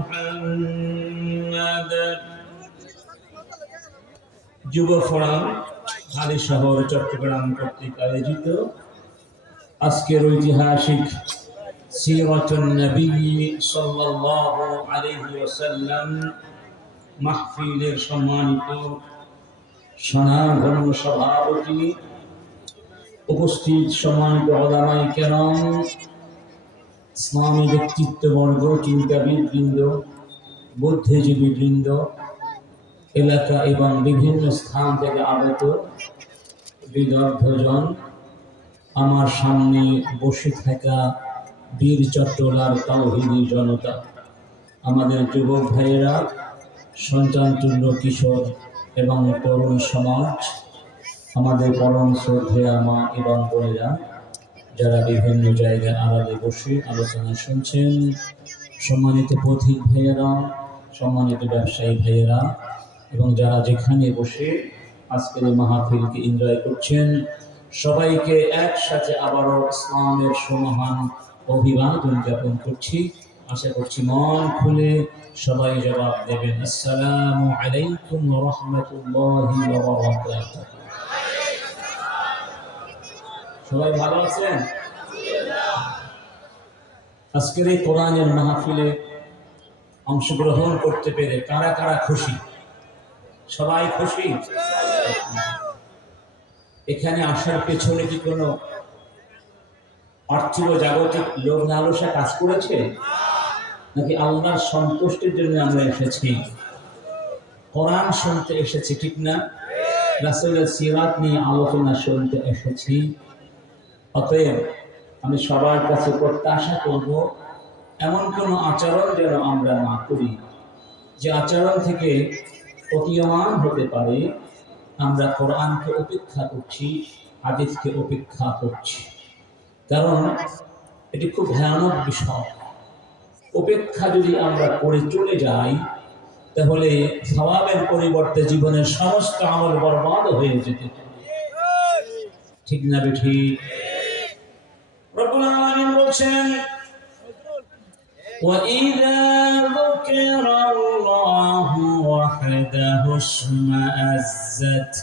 محمد যুব ফোরাম হালি শহর চট্টগ্রাম কর্তৃক আয়োজিত আজকের ঐতিহাসিক সিরাতুন নবী সাল্লাল্লাহু আলাইহি ওয়াসাল্লাম মাহফিলের সম্মানিত স্বনামধন্য সভাপতি, উপস্থিত সম্মানিত উলামায়ে কেরাম, ইসলামী ব্যক্তিত্ববর্গ, চিন্তাবিদবৃন্দ, বুদ্ধিজীবীবৃন্দ, এলাকা এবং বিভিন্ন স্থান থেকে আগত বিদগ্ধজন, আমার সামনে বসে থাকা বীর চট্টলার তাওহীদি জনতা, আমাদের যুবক ভাইয়েরা, সন্তানতুল্য কিশোর এবং তরুণ সমাজ, আমাদের পরম শ্রদ্ধেয়া মা এবং বোনেরা, যারা বিভিন্ন জায়গায় আড়ালে বসে আলোচনা শুনছেন, সম্মানিত পথিক ভাইয়েরা, সম্মানিত ব্যবসায়ী ভাইয়েরা এবং যারা যেখানে বসে আজকের এই মাহফিলকে এনজয় করছেন, সবাইকে একসাথে আবারও ইসলামের সুমহান অভিবাদন জ্ঞাপন করছি। আশা করছি মন খুলে সবাই জবাব দেবেন। আসসালামু আলাইকুম ওয়া রাহমাতুল্লাহি ওয়া বারাকাতুহু। সবাই ভালো আছেন? আজকের এই কোরআনের মাহফিলে অংশগ্রহণ করতে পেরে কারা কারা খুশি? সবাই খুশি? এখানে আসার পেছনে কি কোনো পার্থিব জাগতিক লোভ লালসা কাজ করেছে, নাকি আল্লাহর সন্তুষ্টির জন্য আমরা এসেছি? কোরআন শুনতে এসেছি, ঠিক না? রাসূলের সিরাত নিয়ে আলোচনা শুনতে এসেছি। অতএব আমি সবার কাছে প্রত্যাশা করব, এমন কোনো আচরণ যেন আমরা না করি যে আচরণ থেকে প্রতীয়মান হতে পারে আমরা কোরআনকে উপেক্ষা করছি, হাদিসকে উপেক্ষা করছি। কারণ এটি খুব ভয়ানক বিষয়। উপেক্ষা যদি আমরা করে চলে যাই, তাহলে সওয়াবের পরিবর্তে জীবনের সমস্ত আমল বরবাদ হয়ে যেতে পারে। ঠিক না বেঠি? রব্বুল আলামিন বলছেন, وَإِذَا ذُكِرَ اللَّهُ وَحْدَهُ اشْمَأَزَّتْ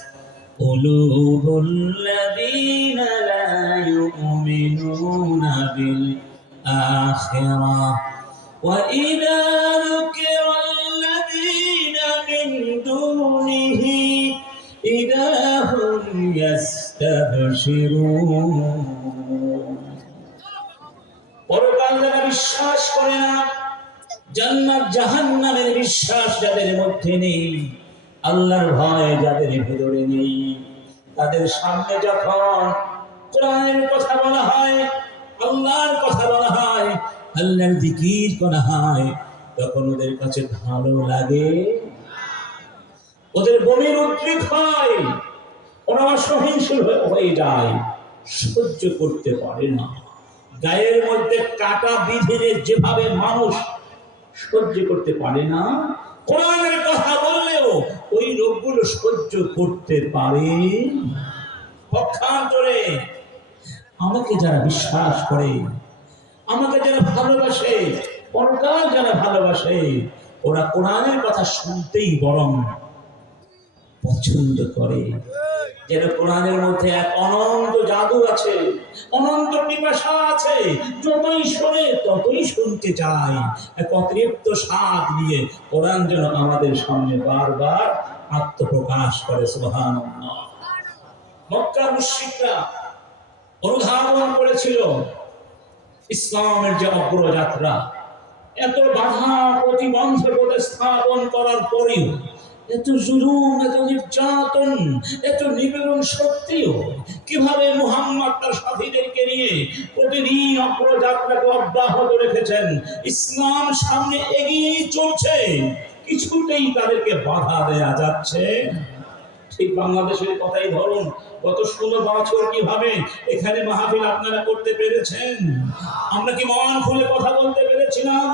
قُلُوبُ الَّذِينَ لَا يُؤْمِنُونَ بِالْآخِرَةِ وَإِذَا ذُكِرَ الَّذِينَ مِن دُونِهِ إِذَا هُمْ يَسْتَبْشِرُونَ। পরকাল যারা বিশ্বাস করে না, জান্নাত জাহান্নামের বিশ্বাস যাদের মধ্যে নেই, আল্লাহর ভয় যাদের ভিতরে নেই, তাদের সামনে যখন কোরআনের কথা বলা হয়, আল্লাহর কথা বলা হয়, আল্লাহর জিকির করা হয়, তখন ওদের কাছে ভালো লাগে, ওদের বমির উদ্রেক হয়, ওরা সহিংসুল হয়ে যায়, সহ্য করতে পারে না। গায়ের মধ্যে কাটা বিঁধে যেভাবে মানুষ সহ্য করতে পারে না, কোরআনের কথা বললেও ওই লোকগুলো সহ্য করতে পারে। পক্ষান্তরে আমাকে যারা বিশ্বাস করে, আমাকে যারা ভালোবাসে, পরকাল যারা ভালোবাসে, ওরা কোরআনের কথা শুনতেই বরং পছন্দ করে। যেন কোরআনের মধ্যে এক অনন্ত জাদু আছে, অনন্ত পিপাসা আছে, যতই শোনে ততই শুনতে চায়। এক অতৃপ্ত স্বাদ নিয়ে কোরআন যেন আমাদের সামনে বারবার আত্মপ্রকাশ করে। সুবহানাল্লাহ। মক্কার মুশরিকরা অনুধাবন করেছিল ইসলামের যে অগ্রযাত্রা, এত বাধা প্রতিবন্ধক স্থাপন করার পরেও, এত জুলুম, এত নির্যাতন, এত নিপীড়ন সত্ত্বেও কিভাবে মুহাম্মদ তার সাথীদেরকে নিয়ে প্রতিদিন অগ্রযাত্রাকে অব্যাহত রেখেছেন। ইসলাম সামনে এগিয়ে চলছে, কিছুতেই তাদেরকে বাধা দেয়া যাচ্ছে। ঠিক বাংলাদেশের কথাই ধরুন, গত 16 বছর কিভাবে এখানে মাহফিল আপনারা করতে পেরেছেন? আমরা কি মন খুলে কথা বলতে পেরেছিলাম?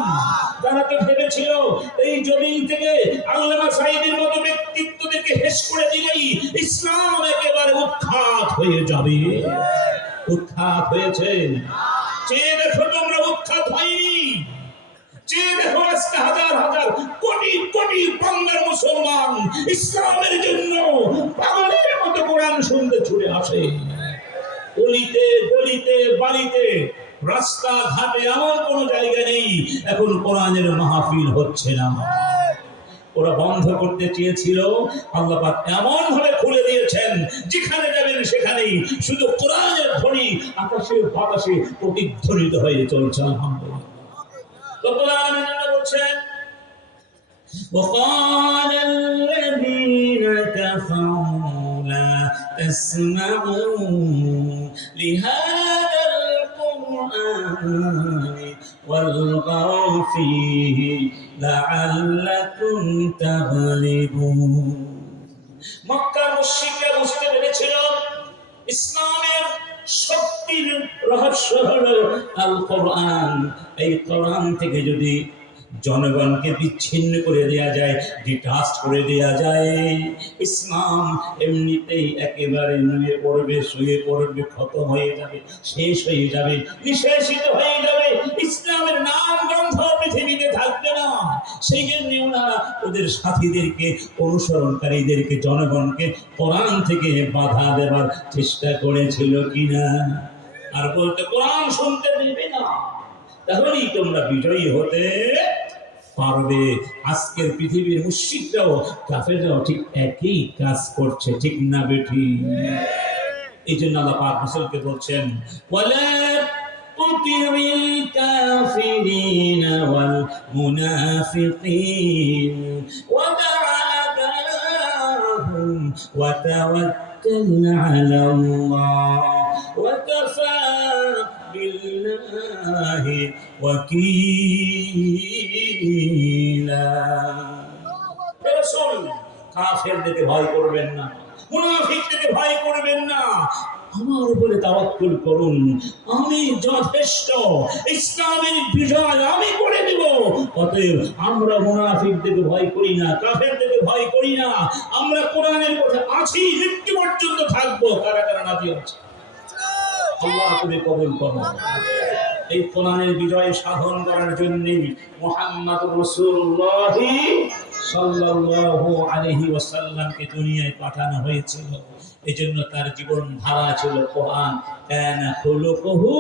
যারা কে ভেবেছিল এই জমিন থেকে আল্লামা সাঈদীর মতো ব্যক্তিত্বদেরকে হেস করে দিলেই ইসলাম একেবারে উৎখাত হয়ে যাবে, উৎখাত হয়েছে। চেয়ে দেখো তোমরা, উৎখাত হয়নি। যে দেখো আজকে হাজার হাজার কোটি কোটি বাংলার মুসলমান ইসলামের জন্য পাগলের মতো কোরআন শুনতে ছুটে আসে। গলিতে গলিতে বাড়িতে রাস্তা ঘাটে এমন কোন জায়গা নেই এখন কোরআনের মাহফিল হচ্ছে না। ওরা বন্ধ করতে চেয়েছিল, আল্লাহ পাক এমন ভাবে খুলে দিয়েছেন যেখানে যাবেন সেখানেই শুধু কোরআনের ধ্বনি আকাশে বাতাসে প্রতিধ্বনিত হয়ে চলছে। আলহামদুলিল্লাহ। রব্বুল আলামিন বলছেন وقال الذين كفروا لا تسمعوا لهذا القرآن والغوا فيه لعلكم تغلبون। মক্কার মুশরিকরা বুঝতে পেরেছিল ইসলামের শক্তির রহস্য হলো আল কোরআন। এই কোরআন থেকে যদি জনগণকে বিচ্ছিন্ন করে দেয়া যায়, ডিটাচ করে দেয়া যায়, ইসলাম এমনিতেই একেবারে নুয়ে পড়বে, শুয়ে পড়বে, খতম হয়ে যাবে, শেষ হয়ে যাবে, নিঃশেষিত হয়ে যাবে। ইসলামের নাম গ্রন্থ পৃথিবীতে থাকবে না। সেই জন্য ওনারা ওদের সাথীদেরকে, অনুসরণকারীদেরকে, জনগণকে কোরআন থেকে বাধা দেওয়ার চেষ্টা করেছিল কিনা, আর বলতে কোরআন শুনতে দেবে না, তাহলেই তোমরা বিজয়ী হতে পারবে। আজকের পৃথিবীর মুশরিকরাও কাফেররাও ঠিক একই কাজ করছে, ঠিক না বেঠি? এই জন্য আল্লাহ পাক রাসূলকে বলছেন ওয়ালা তুতিউল কাফিরিনা ওয়াল মুনাফিকিন ওয়া দা'হুম ওয়া তাওয়াক্কাল আলাল্লাহ ওয়া কাফা বিল্লাহি ওয়াকিলা। রাসূল কাফেরদেরকে ভয় করবেন না, মুনাফিকদেরকে ভয় করবেন না, আমার উপরে তাওয়াক্কুল করুন, আমি যথেষ্ট, ইসলামের বিজয় আমি করে দেব। অতএব আমরা মুনাফিকদেরকে ভয় করি না, কাফেরদেরকে ভয় করি না, আমরা কোরআনের পথে আছি, মৃত্যু পর্যন্ত থাকবো। কারা কারা রাজি আছে? আল্লাহ তুমি কবুল করো। এই কোরআনের বিজয় সাধন করার জন্য মুহাম্মদ রাসূলুল্লাহ সাল্লাল্লাহু আলাইহি ওয়াসাল্লামকে দুনিয়ায় পাঠানো হয়েছিল। এজন্য তার জীবন ধারা ছিল কোরআন, কানা খুলুকুহু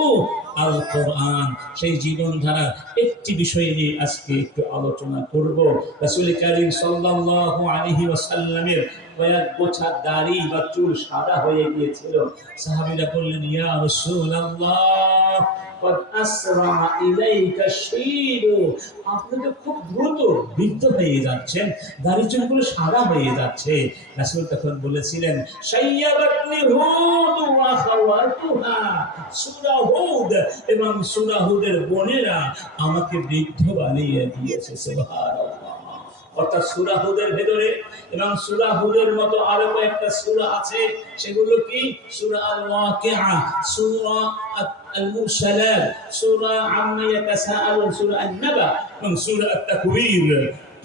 আল কোরআন। সেই জীবন ধারা একটি বিষয় নিয়ে আজকে একটু আলোচনা করব। রাসূল কারীম সাল্লাল্লাহু আলাইহি ওয়াসাল্লামের কয়েক গোছা দাড়ি বা চুল সাদা হয়ে গিয়েছিল। সাহাবীরা বললেন, ইয়া রাসূলুল্লাহ কদ আসরা ইলাইকা শাইবু, আপনি তো খুব দ্রুত বৃদ্ধ হয়ে যাচ্ছেন, দাড়ি চুলগুলো সাদা হয়ে যাচ্ছে। রাসূল তখন বলেছিলেন, শাইয়াবাতনি হুদ ওয়া খাওয়াতুহা, সূরা হুদ এবং সূরা হুদের বোনেরা আমাকে বৃদ্ধ বানিয়ে দিয়েছে। সুবহানাল্লাহ। অর্থাৎ সূরা হুদের ভেতরে এবং সূরা হুদের মতো আরো কয়েকটা সূরা আছে, সেগুলো কি? সূরা আল ওয়াকিআ, সূরা আল মুরসালাত, সূরা আম্মা ইয়াতাসাআলুন, সূরা আন-নাবা এবং সূরা আত-তাকবীর,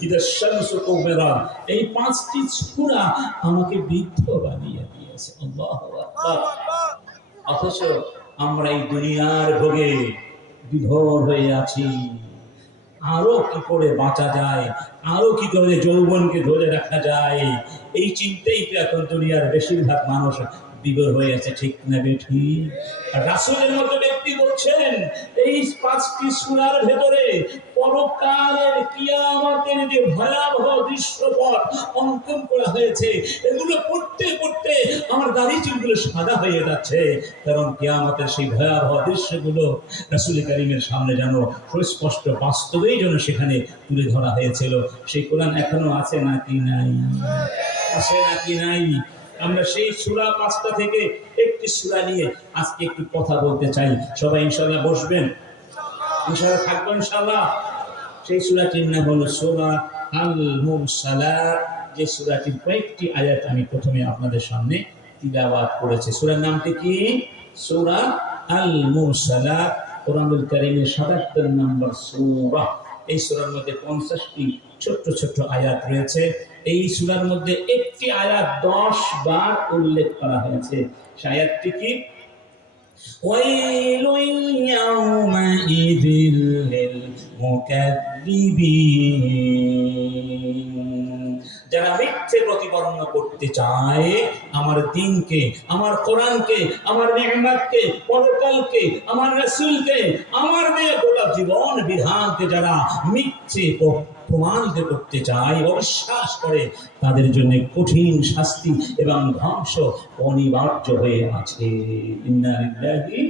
ইদা শামসু কুবিরাত। এই পাঁচটি সূরা আমাকে বৃদ্ধ বানিয়ে দিয়েছে। আল্লাহু আকবার। অথচ আমরা এই দুনিয়ার ভোগে বিভোর হয়ে আছি। আরো কি করে বাঁচা যায়, আরো কি করে যৌবনকে ধরে রাখা যায়, এই চিন্তাই তো এখন দুনিয়ার বেশিরভাগ মানুষ বিভোর হয়ে আছে, ঠিক না বেঠি? রাসূলের মতো ব্যক্তি বলছেন এই পাঁচটি সূরার ভেতরে পরকালের কিয়ামতের যে ভয়াবহ দৃশ্যপট অঙ্কন করা হয়েছে, এগুলো পড়তে পড়তে আমার দাড়ি চুলগুলো সাদা হয়ে যাচ্ছে। কারণ কিয়ামতের সেই ভয়াবহ দৃশ্যগুলো রাসূল কারীমের সামনে যেন সুস্পষ্ট বাস্তবেই যেন সেখানে তুলে ধরা হয়েছিল। সেই কোরআন এখনো আছে নাকি নাই? আছে নাকি নাই? আমরা সেই সূরা পাঁচটা থেকে একটি সূরা নিয়ে আজকে একটু কথা বলতে চাই। সবাই ইনশাআল্লাহ বসবেন, ইনশাআল্লাহ থাকবেন ইনশাআল্লাহ। সেই সূরাটির নাম হলো সূরা আল মুরসালাত, যে সূরাটির কয়েকটি আয়াত আমি প্রথমে আপনাদের সামনে তিলাওয়াত করেছি। সূরার নামটি কি? সূরা আল মুরসালাত, কোরআনুল কারীমের ৭৭ নম্বর সূরা। এই সূরার মধ্যে ৫০টি ছোট্ট ছোট্ট আয়াত রয়েছে। এই সূরার মধ্যে একটি আয়াত ১০ বার উল্লেখ করা হয়েছে। সেই আয়াতটি কি? ওয়াইলুন ইয়াউমাইযিল লিল মুকাযযিবিন। যারা মিথ্যে প্রতিপন্ন করতে চায় আমার দ্বীনকে, আমার কোরআনকে, আমার নিয়ামতকে, পরকালকে, আমার রাসূলকে, আমার দিয়ে গোটা জীবন বিধানকে যারা মিথ্যে প্রমাণিত করতে চায়, অবিশ্বাস করে, তাদের জন্য কঠিন শাস্তি এবং ধ্বংস অনিবার্য হয়ে আছে। ইন্না লিল্লাহি।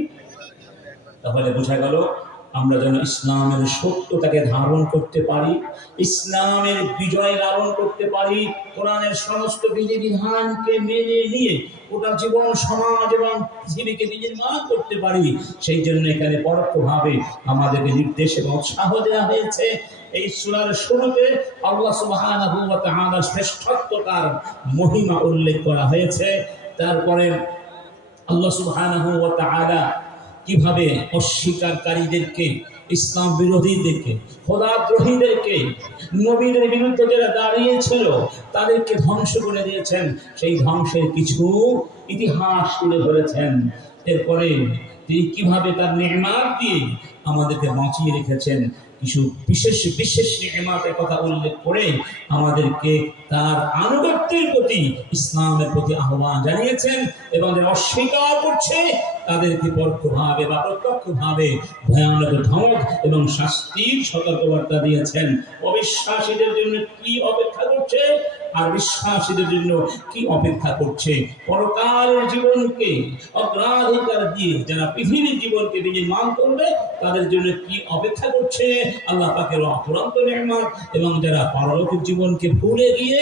তাহলে বোঝা গেল আমরা যেন ইসলামের সত্যটাকে ধারণ করতে পারি, ইসলামের বিজয় লালন করতে পারি, কোরআনের সমস্ত বিধিবিধানকে মেনে নিয়ে গোটা জীবন সমাজ এবং পৃথিবীকে বিনির্মাণ করতে পারি। সেই জন্য এখানে পরোক্ষভাবে আমাদেরকে নির্দেশ এবং উৎসাহ দেওয়া হয়েছে। এই সূরার শুরুতে আল্লাহ সুবহানাহু ওয়া তাআলার শ্রেষ্ঠত্বতার মহিমা উল্লেখ করা হয়েছে। তারপরে আল্লাহ সুবহানাহু ওয়া তাআলা কিভাবে অস্বীকারীদেরকে, ইসলাম বিরোধীদেরকে, খোদাদ্রোহীদেরকে, নবীদের বিরুদ্ধে যারা দাঁড়িয়েছিল তাদেরকে ধ্বংস করে দিয়েছেন, সেই ধ্বংসের কিছু ইতিহাস তুলে ধরেছেন। এরপরে তিনি কিভাবে তার নিয়ামত দিয়ে আমাদেরকে বাঁচিয়ে রেখেছেন, কিছু বিশেষ বিশেষ নিয়ামতের কথা উল্লেখ করে আমাদেরকে তার আনুগত্যের প্রতি, ইসলামের প্রতি আহ্বান জানিয়েছেন। এবং যারা অস্বীকার করছে তাদেরকে পরোক্ষভাবে বা প্রত্যক্ষভাবে ভয়ানক ধমক এবং শাস্তির সতর্কবার্তা দিয়েছেন। অবিশ্বাসীদের জন্য কি অপেক্ষা করছে আর বিশ্বাসীদের জন্য কি অপেক্ষা করছে, পরকালের জীবনকে অগ্রাধিকার দিয়ে যারা পৃথিবীর জীবনকে বিনির্মাণ করবে তাদের জন্য কি অপেক্ষা করছে আল্লাহ পাকের অফুরন্ত নিয়ামত। এবং যারা পারলৌকিক জীবনকে ভুলে গিয়ে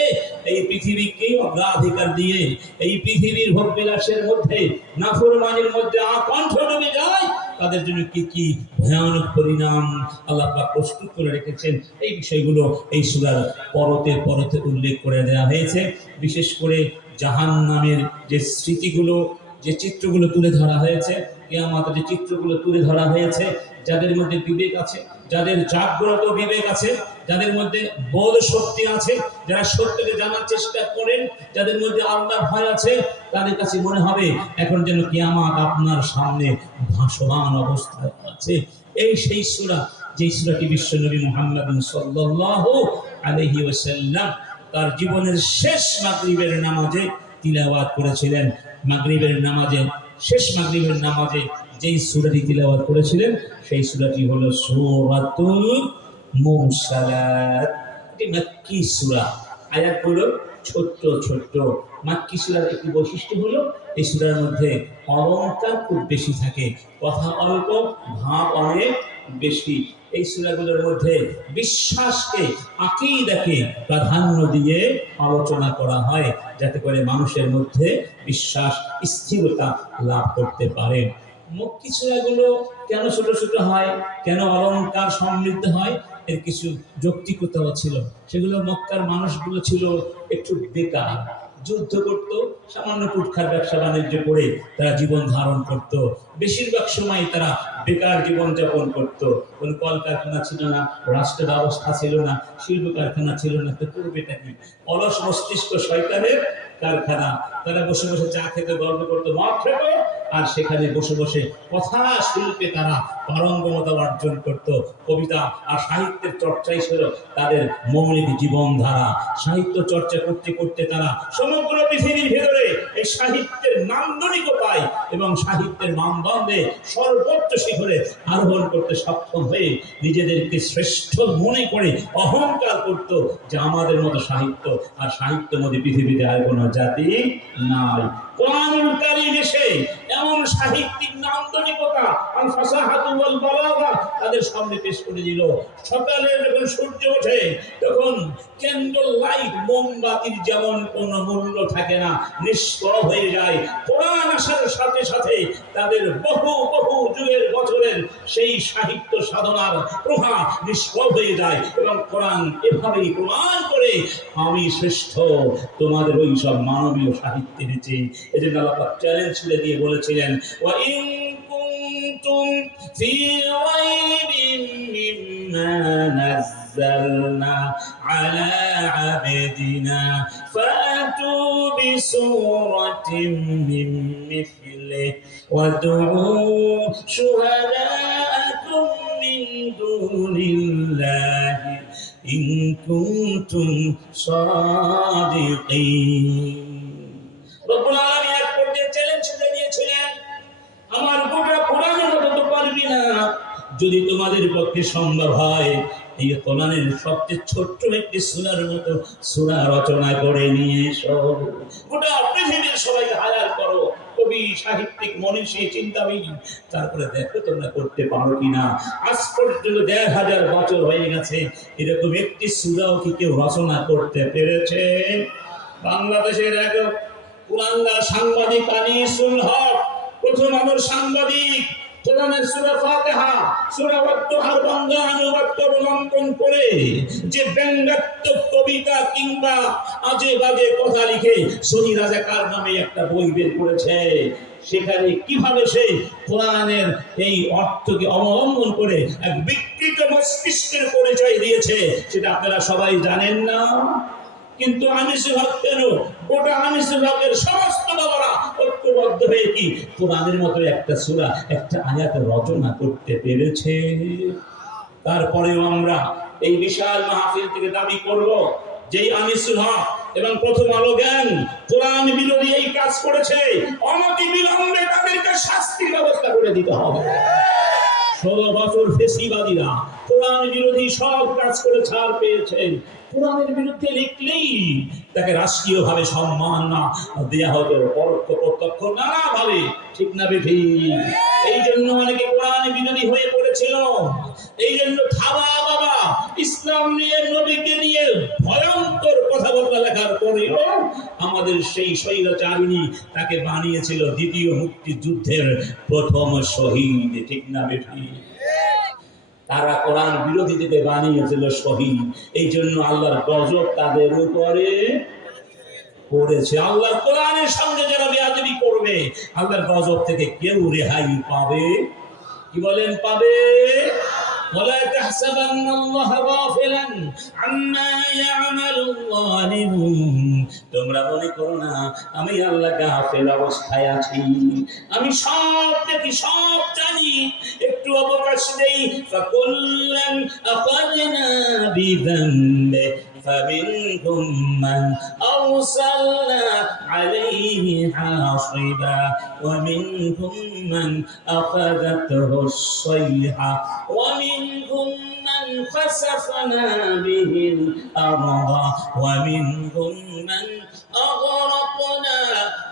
এই পৃথিবীকেই অগ্রাধিকার দিয়ে এই পৃথিবীর ভোগ বিলাসের মধ্যে, নাফরমানির মধ্যে আকণ্ঠ ডুবে যায়, তাদের জন্য কি কি ভয়ানক পরিণাম আল্লাহ পাক প্রস্তুত করে রেখেছেন, এই বিষয়গুলো এই সূরার পরতে পরতে উল্লেখ করে দেওয়া হয়েছে। বিশেষ করে জাহান্নামের যে স্মৃতিগুলো, যে চিত্রগুলো তুলে ধরা হয়েছে, কিয়ামতের যে চিত্রগুলো তুলে ধরা হয়েছে, যাদের মধ্যে বিবেক আছে, যাদের জাগ্রত বিবেক আছে, যাদের মধ্যে বোধ শক্তি আছে, যারা সত্যকে জানার চেষ্টা করেন, যাদের মধ্যে আল্লাহর ভয় আছে, তাদের কাছে মনে হবে এখন যেন কিয়ামত আপনার সামনে ভাসমান অবস্থায় আছে। এই সেই সূরা, যে সূরাটি বিশ্বনবী মুহাম্মদ সাল্লাল্লাহু আলাইহি ওয়াসাল্লাম তার জীবনের শেষ মাগরিবের নামাজে তিলাওয়াত করেছিলেন। মাগরিবের নামাজে, শেষ মাগরিবের নামাজে যেই সূরাটি তিলাওয়াত করেছিলেন সেই সূরাটি হলো সূরাতুল মুরসালাত। এটি মাক্কি সূরা, আয়াতগুলো ছোট্ট ছোট্ট। মাক্কি সূরার একটি বৈশিষ্ট্য হলো এই সূরার মধ্যে অলংকার খুব বেশি থাকে, কথা অল্প, ভাব অনেক বেশি। এই সূরাগুলোর মধ্যে বিশ্বাসকে, আকীদাকে প্রাধান্য দিয়ে আলোচনা করা হয়, যাতে করে মানুষের মধ্যে বিশ্বাস স্থিরতা লাভ করতে পারে। মক্কি সূরাগুলো কেন ছোট ছোট হয়, কেন অলংকার সমৃদ্ধ হয়, এর কিছু যৌক্তিকতাও ছিল। সেগুলো মক্কার মানুষগুলো ছিল একটু বেকার, যুদ্ধ করত, সামান্য টুটখাট ব্যবসা বাণিজ্য করে তারা জীবন ধারণ করত। বেশিরভাগ সময় তারা বেকার জীবন যাপন করত। কোনো কলকারখানা ছিল না, রাষ্ট্র ব্যবস্থা ছিল না, শিল্প কারখানা ছিল না, তো করবেটা কি? অলস মস্তিষ্ক শয়তানের কারখানা। তারা বসে বসে চা খেতে, গল্প করতো, মদ খেত, আর সেখানে বসে বসে কথা শিল্পে তারা পারঙ্গমতা অর্জন করত। কবিতা আর সাহিত্যের চর্চাই ছিল তাদের মৌলিক জীবনধারা। সাহিত্য চর্চা করতে করতে তারা সমগ্র পৃথিবীর ভেতরে এই সাহিত্যের নান্দনিকতায় এবং সাহিত্যের মানদণ্ডে সর্বোচ্চ শিখরে আরোহণ করতে সক্ষম হয়ে নিজেদেরকে শ্রেষ্ঠ মনে করে অহংকার করত যে আমাদের মতো সাহিত্য আর সাহিত্যের মধ্যে পৃথিবীতে আর কোনো জাতি নাই। কোরআনুল কারীম এসে এমন সাহিত্যিক নান্দনিকতা আর ফাসাহাতু ওয়াল বালাগা তাদের সামনে পেশ করে দিল। সকালে যখন সূর্য ওঠে তখন ক্যান্ডেল লাইট, মোমবাতির যেমন কোনো মূল্য থাকে না, নিষ্ফল হয়ে যায়। কোরআন আসার সাথে সাথে তাদের বহু বহু যুগের বছরের সেই সাহিত্য সাধনার প্রভাব নিষ্ফল হয়ে যায় এবং কোরআন এভাবেই প্রমাণ করে আমি শ্রেষ্ঠ তোমাদের ওই সব মানবীয় সাহিত্যের চেয়ে। এজন্য আল্লাহ চ্যালেঞ্জ ছুড়ে দিয়ে বলেছিলেন, ওয়া ইন কুনতুম ফি রাইবিন মিম্মা নাযালনা আলা আবদিনা ফাতু বিসূরাতিন মিন মিথলিহি ওয়াদউ শুহাদাআকুম মিন দুনিল্লাহি ইন কুনতুম সাদিকিন। রব্বুল আলামিন এক পর্যায়ে চ্যালেঞ্জ ছুড়ে দিয়েছিলেন, আমার গোটা কোরআনের মতো তো পারবি না, যদি তোমাদের পক্ষে সম্ভব হয় এই কোরআনের সবচেয়ে ছোট্ট একটি সূরার মতো সূরা রচনা করে নিয়ে এসো। গোটা পৃথিবীর সবাইকে হায়ার করো, কবি, সাহিত্যিক, মনীষী, চিন্তাবিদ, তারপরে দেখো তোমরা করতে পারো কিনা। আজ পর্যন্ত ১,৫০০ বছর হয়ে গেছে, এরকম একটি সূরাও কি কেউ রচনা করতে পেরেছে? বাংলাদেশের এক কুলাঙ্গার সাংবাদিক আনিসুল হক, প্রথম আলোর সাংবাদিক, কোরআনের সূরা ফাতিহা, সূরা ওয়াত-তাহার বাংলা অনুবাদ অবলম্বন করে যে ব্যঙ্গাত্মক কবিতা কিংবা আজে বাজে কথা লিখে সহি রাজাকার নামে একটা বই বের করেছে, সেখানে কিভাবে সে কোরআনের এই অর্থকে অবলম্বন করে এক বিকৃত মস্তিষ্কের পরিচয় দিয়েছে, সেটা আপনারা সবাই জানেন না। কিন্তু আনিসুল হক কেন, গোটা আনিসুল হকের সমস্ত বাবারা ঐক্যবদ্ধ হয়ে কি কোরআনের মতো একটা সূরা, একটা আয়াত রচনা করতে পেরেছে? তারপরেও আমরা এই বিশাল মাহফিল থেকে দাবি করব, যেই আনিসুল হক এবং প্রথম আলো জ্ঞান কোরআন বিরোধী এই কাজ করেছে, অনতি বিলম্বে তাদেরকে শাস্তির ব্যবস্থা করে দিতে হবে। ১৬ বছর ফেসিবাদীরা কোরআন বিরোধী সব কাজ করে ছাড় পেয়েছে, কোরআনের বিরুদ্ধে লিখলেই তাকে রাষ্ট্রীয়ভাবে সম্মান না দেয়া হতো, পরোক্ষ প্রত্যক্ষ নানাভাবে, ঠিক না বেঠিক? এই জন্য অনেকে কোরআন বিরোধী হয়ে পড়েছিল। এই জন্য থাবা বাবা ইসলাম নিয়ে, নবীকে নিয়ে ভয়ঙ্কর কথাবার্তা লেখার পরেও আমাদের সেই স্বৈরাচারিণী তাকে বানিয়েছিল দ্বিতীয় মুক্তিযুদ্ধের প্রথম শহীদ, ঠিক না বেঠিক? তারা কোরআন বিরোধীদেরকে বানিয়েছিল শহীদ, এই জন্য আল্লাহর গজব তাদের উপরে পড়েছে। আল্লাহর কোরআনের সঙ্গে যারা বেয়াদবি করবে, আল্লাহর গজব থেকে কেউ রেহাই পাবে? কি বলেন, পাবে? ولا تحسبن الله غافلا عما يعمل الظالمون। তোমরা মনে করো না আমি আল্লাহ গাফেল অবস্থায় আছি, আমি সব দেখি, সব জানি। একটু অবকাশ দেই, ফাকুল্লান আখাযনা বিযানবি فمنهم من أرسلنا عليه حاصبا ومنهم من أخذته الصيحة ومنهم من خسفنا به الأرض ومنهم من أغرقنا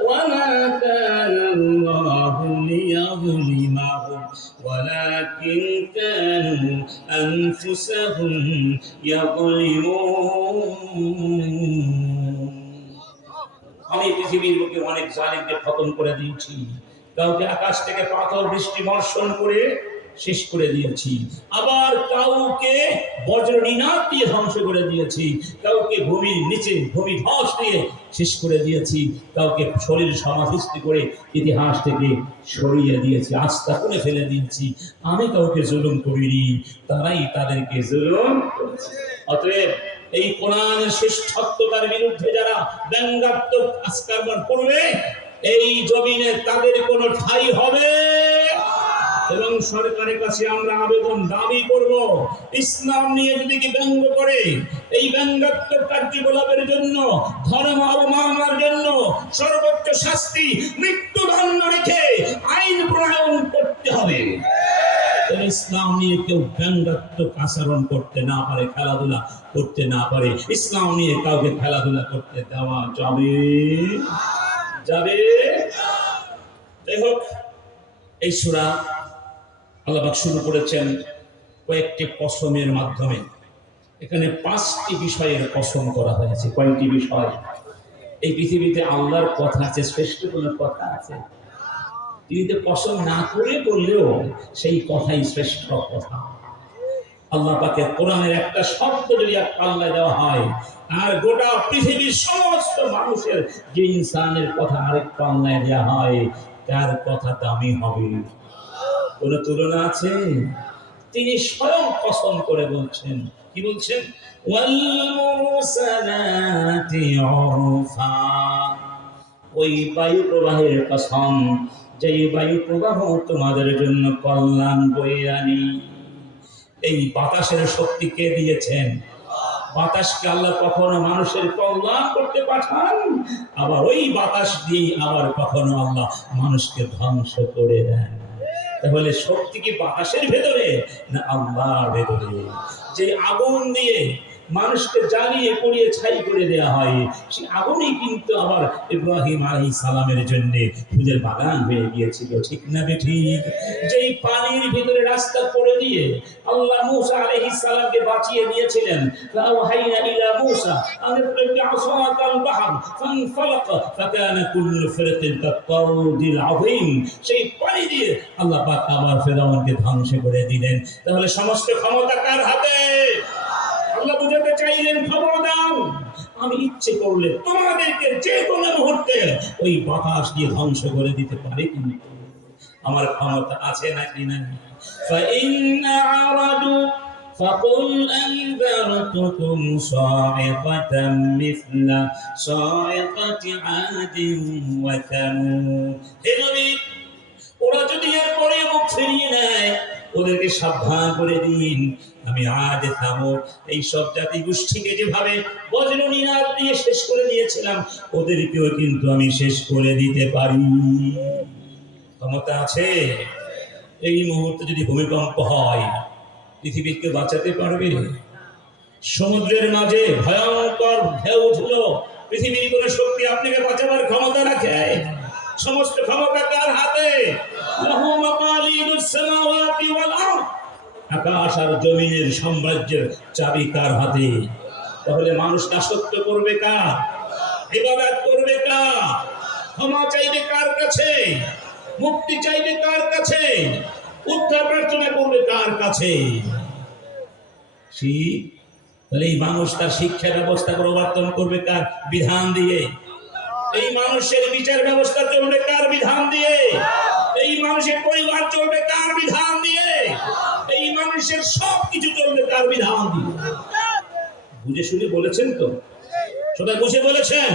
وما كان الله ليظلمهم ولكن كانوا أنفسهم يظلمون। আমি পৃথিবীর বুকে অনেক জালিমদের খতম করে দিয়েছি, কাউকে আকাশ থেকে পাথর বৃষ্টি বর্ষণ করে শেষ করে দিয়েছি, আবার কাউকে বজ্রনিনাদ দিয়ে ধ্বংস করে দিয়েছি, কাউকে ভূমির নিচে ভূমি ধস দিয়ে শেষ করে দিয়েছি, কাউকে শরীর সমাধিস্থ করে ইতিহাস থেকে সরিয়ে দিয়েছি, আস্থা করে ফেলে দিয়েছি। আমি কাউকে জুলুম করিনি, তারাই তাদেরকে জুলুম করেছে। অতএব এই কোরআনের শ্রেষ্ঠত্বতার বিরুদ্ধে যারা ব্যঙ্গাত্মক আক্রমণ করবে, এই জমিনে তাদের কোনো ঠাঁই হবে। এবং সরকারের কাছে আমরা আবেদন দাবি করব, ইসলাম নিয়ে যদি কি ব্যঙ্গ করে, এই ব্যঙ্গাত্মক কার্যকলাপের জন্য, ধর্ম অবমাননার জন্য সর্বোচ্চ শাস্তি মৃত্যুদণ্ড রেখে আইন প্রণয়ন করতে হবে। ইসলাম নিয়ে কেউ ব্যঙ্গাত্মক আচরণ করতে না পারে, খেলাধুলা করতে না পারে, ইসলাম নিয়ে কাউকে খেলাধুলা করতে দেওয়া যাবে? যাই হোক, এই সূরা আল্লাহ পাক শুরু করেছেন কয়েকটি কসমের মাধ্যমে। এখানে 5টি বিষয়ের কসম করা হয়েছে। কয়েকটি বিষয়? এই পৃথিবীতে আল্লাহর কথা আছে, শ্রেষ্ঠ কোনো কথা আছে? তিনি তো কসম না করে বললেও সেই কথাই শ্রেষ্ঠ কথা। আল্লাহ পাকের কোরআনের একটা শব্দ যদি এক পাল্লায় দেওয়া হয়, আর গোটা পৃথিবীর সমস্ত মানুষের যে ইনসানের কথা আরেক পাল্লায় দেওয়া হয়, তার কথা দামি হবে। কোন তুলনা আছে? তিনি স্বয়ং কসম করে বলছেন, কি বলছেন? ওয়াল মুরসালাতি উরফা, ওই বায়ু প্রবাহের কসম, যে বায়ু প্রবাহ তোমাদের জন্য কল্যাণ বয়ে আনি। এই বাতাসের শক্তি কে দিয়েছেন? বাতাসকে আল্লাহ কখনো মানুষের কল্যাণ করতে পাঠান, আবার ওই বাতাস দিয়ে আবার কখনো আল্লাহ মানুষকে ধ্বংস করে দেন। তাহলে শক্তি কি বাতাসের ভেতরে না আল্লাহর ভেতরে? যে আগুন দিয়ে মানুষকে জ্বালিয়ে পুড়িয়ে ছাই করে দেওয়া হয়, সেই আগুনই কিন্তু আবার ইব্রাহিম আলাইহিস সালামের জন্য ফুলের বাগান হয়ে গিয়েছিল, ঠিক না বেঠিক? যেই পানির ভিতরে রাস্তা করে দিয়ে আল্লাহ মূসা আলাইহিস সালামকে বাঁচিয়ে দিয়েছিলেন, ফাওহাইনা ইলা মূসা আন ইদরিব বিআসাকাল বাহর ফানফালাকা ফাকানা কুল্লু ফিরকিন কাত-তাউদিল আযীম, সেই পানি দিয়ে আল্লাহ পাক আবার ফেরাউনকে ধ্বংস করে দিলেন। তাহলে সমস্ত ক্ষমতা কার হাতে? আল্লাহ বুঝাতে চাইলেন, খবরদার, আমি ইচ্ছে করলে তোমাদেরকে যে কোনো মুহূর্তে ওই বাতাস দিয়ে ধ্বংস করে দিতে পারি, কিন্তু আমার ক্ষমতা আছে নাকি না? فإن أعرضوا فقل أنذرتكم صاعقة مثل صاعقة عاد وثمود। হে নবী, ওরা যদি এরপরে মুখ ফিরিয়ে নেয়, ওদেরকে সাবধান করে দিন, আমি আদ থামুদ এই সব জাতি গোষ্ঠীকে যেভাবে বজ্র নিনাদ দিয়ে শেষ করে দিয়েছিলাম, ওদেরকেও কিন্তু আমি শেষ করে দিতে পারি। ক্ষমতা আছে। এই মুহূর্তে যদি ভূমিকম্প হয়, পৃথিবীকে বাঁচাতে পারবে? সমুদ্রের মাঝে ভয়ঙ্কর ঢেউ উঠল, পৃথিবীর কোন শক্তি আপনাকে বাঁচাবার ক্ষমতা রাখে? সমস্ত ক্ষমতা কার হাতে? লাহু মাকালিদুস সামাওয়াতি ওয়াল আরদ, আকাশ আর জমিনের সাম্রাজ্যের চাবি কার হাতে? তাহলে মানুষ দাসত্ব করবে কার? ইবাদত করবে কার? ক্ষমা চাইবে কার কাছে? মুক্তি চাইবে কার কাছে? উদ্ধার প্রার্থনা করবে কার কাছে? তাহলে এই মানুষ তার শিক্ষা ব্যবস্থা প্রবর্তন করবে কার বিধান দিয়ে? এই মানুষের বিচার ব্যবস্থা চলবে কার বিধান দিয়ে? এই মানুষের পরিবার চলবে কার বিধান দিয়ে? এই মানুষের সব কিছু চলবে কার বিধান দিয়ে? বুঝে শুনে বলেছেন তো? সবাই বুঝে বলেছেন?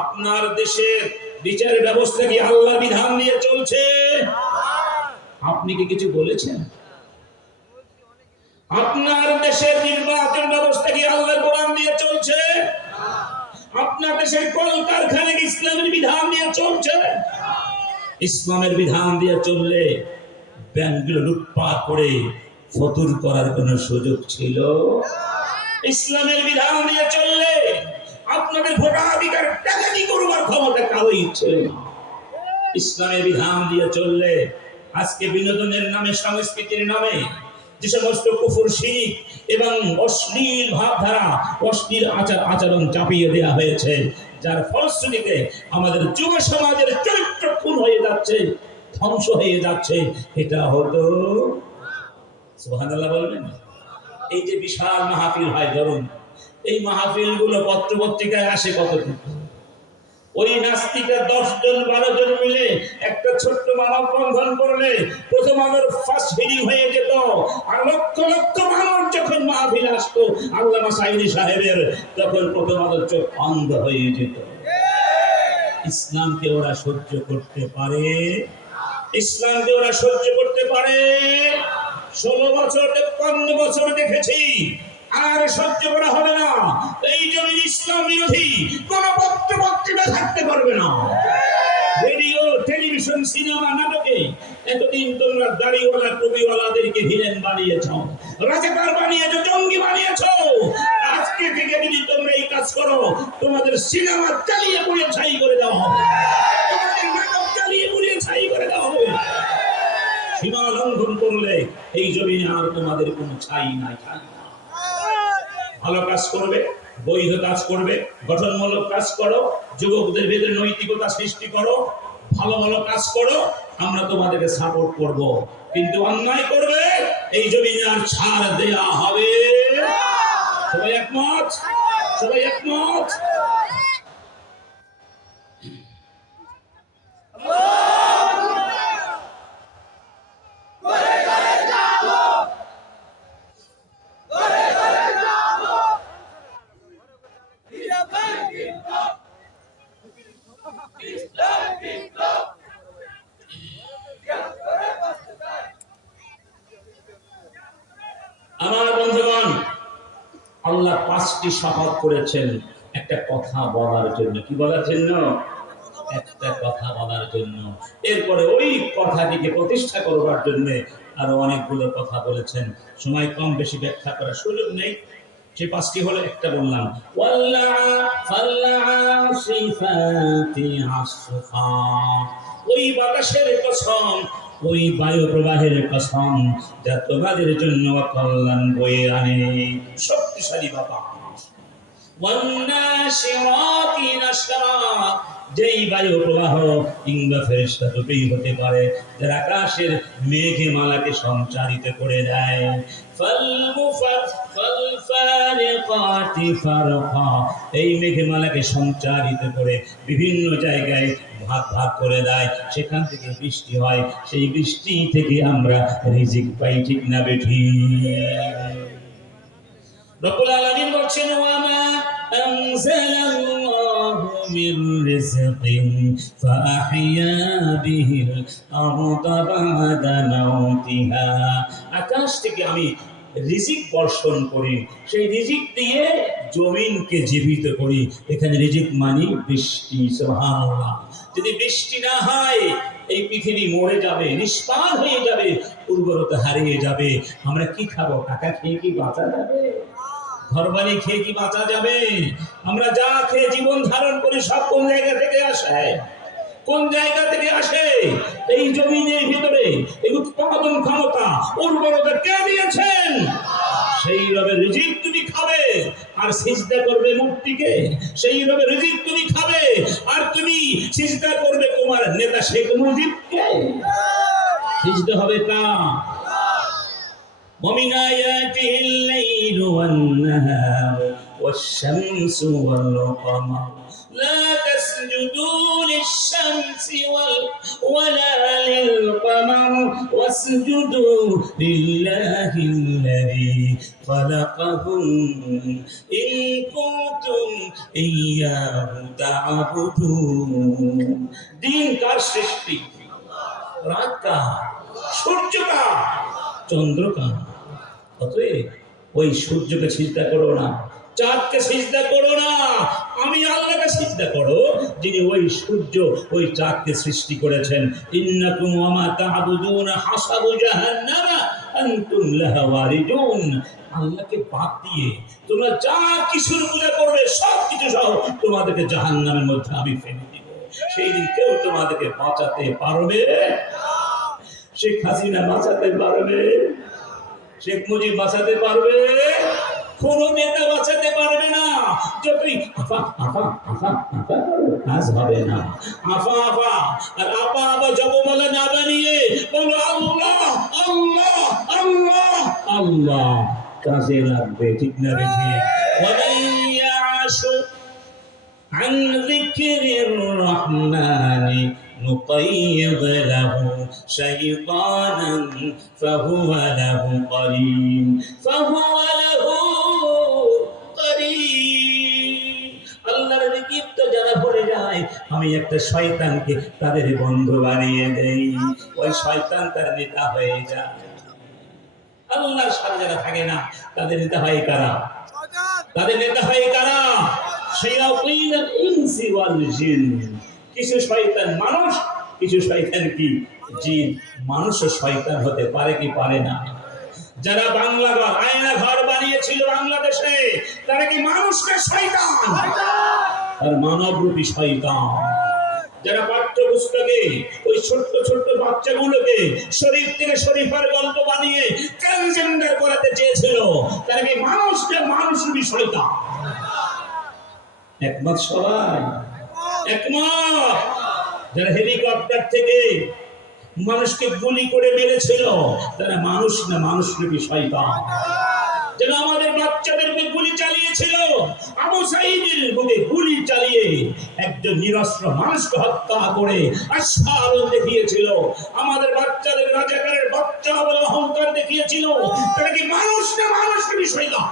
আপনার দেশের বিচার ব্যবস্থা কি আল্লাহর বিধান দিয়ে চলছে? আপনি কি কিছু বলেছেন? আপনার দেশের নির্বাচন ব্যবস্থা কি আল্লাহর কোরআন দিয়ে চলছে? আপনার দেশের কলকারখানা কি ইসলামের বিধান দিয়ে চলছে? ইসলামের বিধান দিয়ে চললে ব্যাংকগুলো লুটপাট করে ফতুর করার কোন সুযোগ ছিল? ইসলামের বিধান দিয়ে চললে আপনাদের ভোটাধিকার ডাকাতি করবার ক্ষমতা কারোই ছিল না। ইসলামের বিধান দিয়ে চললে আজকে বিনোদনের নামে, সংস্কৃতির নামে যে সমস্ত কুফর, শিরক এবং অশ্লীল ভাবধারা, অশ্লীল আচরণ চাপিয়ে দেওয়া হয়েছে, যার ফলশ্রুতিতে আমাদের যুব সমাজের চরিত্র খুন হয়ে যাচ্ছে, ধ্বংস হয়ে যাচ্ছে, এটা হতো। সুবহানাল্লাহ বলবেন? এই যে বিশাল মাহফিল হয়, ধরুন এই মাহফিল গুলো পত্র পত্রিকায় আসে কতটুকু? ওই নাস্তিকা 10 জন 12 জন মিলে একটা ছোট্ট মানববন্ধন করলে প্রথম আলোর ফার্স্ট হিডিং হয়ে যেত, আর লক্ষ লক্ষ মানুষ যখন মাহফিল আসতো আল্লামা সাঈদী সাহেবের, তখন প্রথম আলোর চোখ অন্ধ হয়ে যেত। ইসলামকে ওরা সহ্য করতে পারে? ইসলামকে ওরা সহ্য করতে পারে? 16 বছর 53 বছর দেখেছি, আর সহ্য করা হবে না। এই জমি ইসলাম বিরোধী কোন পত্র পত্রিকা থাকতে পারবে না। রেডিও, টেলিভিশন, সিনেমা, নাটকে এতদিন তোমরা দাড়িওয়ালা টুপিওয়ালাদেরকে ভিলেন বানিয়েছ, রাজাকার বানিয়েছ, জঙ্গি বানিয়েছ। আজকে থেকে যদি তোমরা এই কাজ করো, তোমাদের সিনেমা চালিয়ে পুড়িয়ে ছাই করে দেওয়া হবে, তোমাদের নাটক চালিয়ে পুড়িয়ে ছাই করে দেওয়া হবে। সীমা লঙ্ঘন করলে এই জমিনে আর তোমাদের কোনো ছাই নাই। ভালো কাজ করবে, বৈধ কাজ করবে, গঠনমূলক কাজ করো, যুবকদের ভেতরে নৈতিকতা সৃষ্টি করো, ভালো ভালো কাজ করো, আমরা তোমাদেরকে সাপোর্ট করব। কিন্তু অন্যায় করবে, এই জমিনে আর ছাড় দেয়া হবে। সবাই একমত? সবাই একমত? আল্লাহ পাঁচটি শপথ করেছেন একটা কথা বলার জন্য। কি বলার জন্য? একটা কথা বলার জন্য। এরপরে ওই কথাটিকে প্রতিষ্ঠা করবার জন্য আরো অনেকগুলো কথা বলেছেন। সময় কম, বেশি ব্যাখ্যা করার সুযোগ নেই। সেই পাঁচটি হলো, একটা বললাম ওই বাতাসের কসম, ওই বায়ু প্রবাহের কসম যা তোমাদের জন্য কল্যাণ বয়ে আনে, শক্তিশালী বাতাস। যেই বায়ু প্রবাহ কিংবা ফেরেশতা দুটোই হতে পারে, যারা আকাশের মেঘে মালাকে সঞ্চারিত করে দেয়। এই মেঘে মালাকে সঞ্চারিত করে বিভিন্ন জায়গায় ভাগ ভাগ করে দেয়, সেখান থেকে বৃষ্টি হয়, সেই বৃষ্টি থেকে আমরা রিজিক পাই। ঠিক না বেঠিক? রব্বুল আলামিন বলছেন, ওয়ামা আনজালাল্লাহু মির রিজকিন ফাআহইয়া বিহিল আরদা বা'দা মাউতিহা। আকাশ থেকে আমি রিজিক বর্ষণ করি, সেই রিজিক দিয়ে জমিনকে জীবিত করি। এখানে রিজিক মানে বৃষ্টি। সুবহানাল্লাহ। যদি বৃষ্টি না হয় এই পৃথিবী মরে যাবে, নিষ্পাপ হয়ে যাবে, উর্বরতা হারিয়ে যাবে। আমরা কি খাবো? টাকা খেয়ে কি বাঁচা যাবে? ঘর বাড়ি খেয়ে কি বাঁচা যাবে? আমরা যা খেয়ে জীবন ধারণ করি সব কোন জায়গা থেকে আসে? কোন জায়গা থেকে আসে? এই জমিনের ভিতরে এই উৎপাদন ক্ষমতা, উর্বরতা কে দিয়েছেন? সেই রবে রিজিক তুমি খাবে আর সিজদা করবে মূর্তিকে। সেই রবে রিজিক তুমি খাবে আর তুমি সিজদা করবে তোমার নেতা শেখ মুজিবকে। সিজদা হবে কার? ومن آياته الليل والنهار والشمس والقمر لا تسجدوا للشمس ولا للقمر واسجدوا لله الذي خلقهم إن كنتم إياه تعبدون। دين কার সৃষ্টি? রাত কার? সূর্য কার? চন্দ্র কার? অতএব ওই সূর্যকে সিজদা করো না, চাঁদকে সিজদা করো না, আমি আল্লাহকে সিজদা করো যিনি ওই সূর্য ওই চাঁদকে সৃষ্টি করেছেন। ইন্নাকুম ওয়া মা তা'বুদুন হাসাবু জাহান্নামা আনতুম লাহা ওয়ারিদুন। আল্লাহকে বাদ দিয়ে তোমরা যা কিছুর পূজা করবে সব কিছু সহ তোমাদেরকে জাহান্নামের মধ্যে আমি ফেলে দিব। সেই দিন কেউ তোমাদেরকে বাঁচাতে পারবে? শেখ হাসিনা বাঁচাতে পারবে? শেখ মুজিব বাঁচাতে পারবে? কোন নেতা বাঁচাতে পারবে না। যতই আফা আফা আফা আফা কাজ হবে না। আফা আফা আর আপা আপা জপমালা না বানিয়ে বলো আল্লাহ আল্লাহ আল্লাহ আল্লাহ, কাজে লাগবে। ঠিক না বেঠিক? عن ذكر الرحمن نقيض له شيطانا فهو له قرين আল্লাহর জিকির তো যারা ভরে যায়, আমি একটা শয়তানকে তাদের বন্ধু বানিয়ে দেই, ওই শয়তান তার নেতা হয়ে যায়। আল্লাহর সাথে যারা থাকে না তাদের নেতা হয় কারা? তাদের নেতা হয় কারা? শায়াতিনুল ইনসি ওয়াল জিন। কিছু শয়তান মানুষ, কিছু শয়তান কি জিন। মানুষও শয়তান হতে পারে কি পারে না? যারা বাংলা ঘর, আয়না ঘর বানিয়েছিল বাংলাদেশে, তারা কি মানুষকে শয়তান আর মানবরূপী শয়তান। যারা পাঠ্যপুস্তকে ওই ছোট্ট ছোট্ট বাচ্চাগুলোকে শরীফ থেকে শরীফার গল্প বানিয়ে ট্রান্সজেন্ডার করাতে চেয়েছিল, তারা কি মানুষকে মানুষরূপী শয়তান? একমত সবাই? একমত? যারা হেলিকপ্টার থেকে মানুষকে গুলি করে মেরেছিল, তারা মানুষ না মানুষরূপী শয়তান। যারা আমাদের বাচ্চাদেরকে গুলি চালিয়েছিল, আবু সাঈদের বুকে গুলি চালিয়ে একজন নিরস্ত্র মানুষকে হত্যা করে আস্ফালন দেখিয়েছিল, আমাদের বাচ্চাদের রাজাকারের বাচ্চা বলে অহংকার দেখিয়েছিল, তারা কি মানুষ না মানুষরূপী শয়তান?